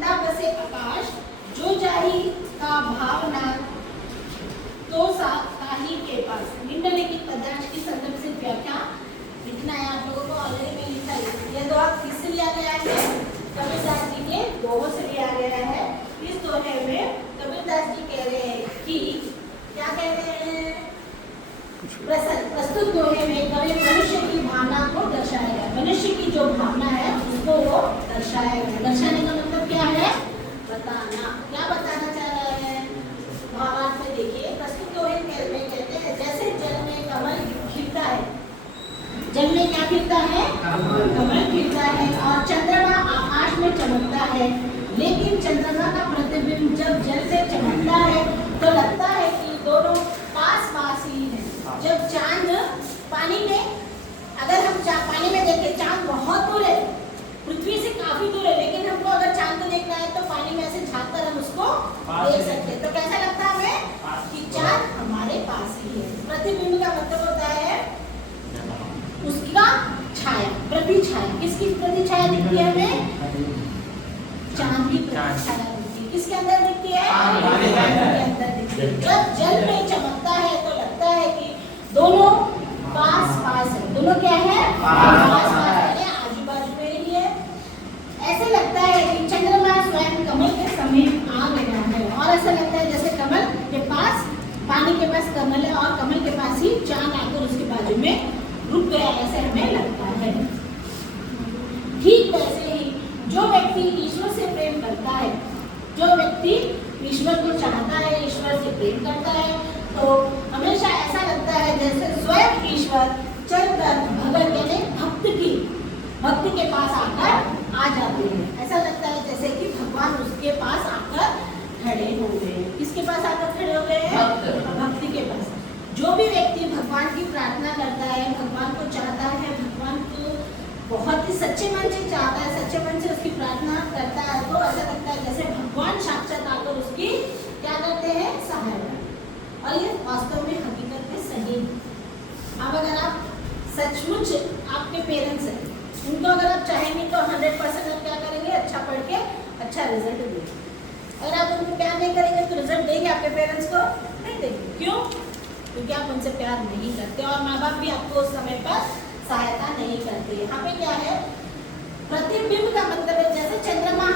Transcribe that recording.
ठंडा बसे आकाश, जो जाही का भावना तो काही के पास। निम्नलिखित पदार्थ की संदर्भ से व्याख्या लिखना है आप लोगों को। ऑलरेडी मैं लिखा है। ये दोहा किससे लिया गया है? कबीरदास जी के दोहों से लिया गया है। इस दोहे में कबीरदास जी कह रहे हैं कि क्या कह रहे हैं? प्रस्तुत दोहे में कवि मनुष्य की भावना को दर्शाया गया। मनुष्य की जो भावना है उसको वो दर्शाया गया। दर्शाने का मतलब क्या है? बताना। क्या बताना चाह रहे हैं? भावार्थ में देखिए, प्रस्तुत दोहे में कहते हैं जैसे जल में कमल खिलता है। जल में क्या खिलता है? कमल खिलता है। और चंद्रमा आकाश में चमकता है, लेकिन चंद्रमा का प्रतिबिंब जब जल से चमकता है तो लगता है कि दोनों पास पास ही हैं। जब चांद पानी में, अगर हम पानी में देखें, चांद बहुत दूर है, पृथ्वी से काफी दूर है, लेकिन हमको अगर चांद को देखना है तो पानी में ऐसे झाँक कर हम उसको देख सकते हैं। तो कैसा लगता है हमें कि चांद हमारे पास ही है। प्रतिबिंब का मतलब होता है उसका छाया, प्रतिछाया। किसकी प्रतिछाया दिखती है हमें? चांद की प्रतिछाया दिखती है। किसके अंदर दिखती है? पानी के अंदर दिखती है। जब जल में चमकता है तो लगता है कि दोनों पास पास है। दोनों क्या है? पास पास है, आजू बाजू में ही है। ऐसे लगता है कि चंद्रमा स्वयं कमल के समीप आ गया है, और ऐसा लगता है जैसे कमल के पास, पानी के पास कमल है और कमल के पास ही चांद आकर उसके बाजू में रुक गया, ऐसे हमें लगता है। ठीक वैसे ही जो व्यक्ति ईश्वर से प्रेम करता है, जो व्यक्ति ईश्वर को चाहता है, ईश्वर से प्रेम करता है, तो हमेशा ऐसा लगता है जैसे स्वयं ईश्वर चलकर भगत यानी भक्त के पास आकर आ जाते हैं। ऐसा लगता है जैसे कि भगवान उसके पास आकर खड़े हो गए। किसके पास आकर खड़े हो गए हैं? भक्ति के पास। जो भी व्यक्ति भगवान की प्रार्थना करता है, भगवान को चाहता है, भगवान को बहुत ही सच्चे मन से चाहता है, सच्चे मन से उसकी प्रार्थना करता है, तो ऐसा लगता है जैसे भगवान साक्षात आकर उसकी क्या करते हैं? सहायता। और ये वास्तव में हकीकत में सही है। अब अगर आप सचमुच आपके पेरेंट्स हैं, उनको अगर आप चाहेंगे तो 100% आप क्या करेंगे? अच्छा पढ़ के अच्छा रिजल्ट देंगे। अगर आप उनको प्यार नहीं करेंगे तो रिजल्ट देंगे आपके पेरेंट्स को? नहीं देंगे। क्यों? क्योंकि आप उनसे प्यार नहीं करते और माँ बाप भी आपको उस समय पर सहायता नहीं करते। यहाँ पे क्या है? प्रतिबिंब का मतलब है जैसे चंद्रमा